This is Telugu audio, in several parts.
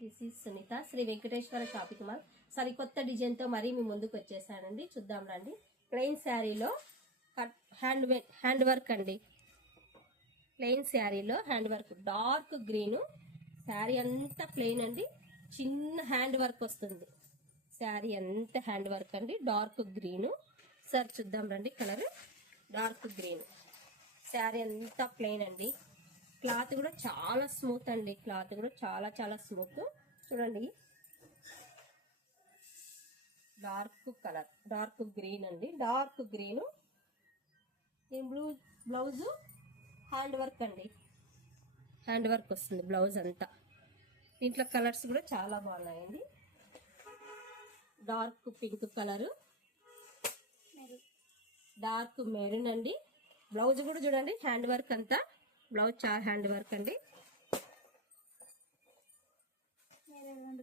This is Sunitha Shri Venkateswara shopping mall సరికొత్త డిజైన్ తో మరీ మీ ముందుకు వచ్చేసానండి. చూద్దాం రండి. ప్లెయిన్ శారీలో హ్యాండ్ వర్క్ అండి. ప్లెయిన్ శారీలో hand work, dark green sari అంతా ప్లెయిన్ అండి. చిన్న హ్యాండ్ వర్క్ వస్తుంది. శారీ అంతా హ్యాండ్ వర్క్ అండి. Dark green. సార్ చూద్దాం రండి. Colour dark green. శారీ అంతా ప్లెయిన్ అండి. క్లాత్ కూడా చాలా స్మూత్ అండి. క్లాత్ కూడా చాలా స్మూత్. చూడండి, డార్క్ కలర్, డార్క్ గ్రీన్ అండి. Dark green. Blue blouse hand work అండి. హ్యాండ్ వర్క్ వస్తుంది బ్లౌజ్ అంతా. దీంట్లో కలర్స్ కూడా చాలా బాగున్నాయండి. Dark pink colour, dark maroon అండి. బ్లౌజ్ కూడా చూడండి హ్యాండ్ వర్క్ అంతా. బ్లౌజ్ చాలా హ్యాండ్ వర్క్ అండి.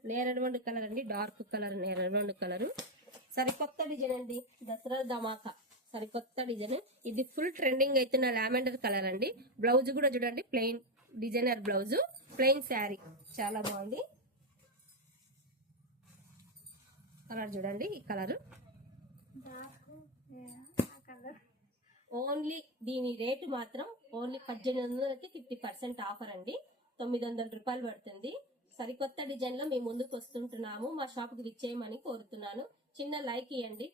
నేరడు కలర్ అండి. డార్క్ కలర్ నేరడు కలరు. సరికొత్త డిజైన్ అండి. దసరా ధమాకా సరికొత్త డిజైన్. ఇది ఫుల్ ట్రెండింగ్ అవుతున్న లావెండర్ కలర్ అండి. బ్లౌజ్ కూడా చూడండి plain designer blouse, plain sari చాలా బాగుంది. కలర్ చూడండి, ఈ కలర్. ఓన్లీ దీని రేటు మాత్రం ఓన్లీ 1800కి 50% ఆఫర్ అండి. 900 రూపాయలు పడుతుంది. సరికొత్త డిజైన్ లో మేము ముందుకు వస్తుంటున్నాము. మా షాప్ కి విచ్చేయమని కోరుతున్నాను. చిన్న లైక్ ఇవ్వండి.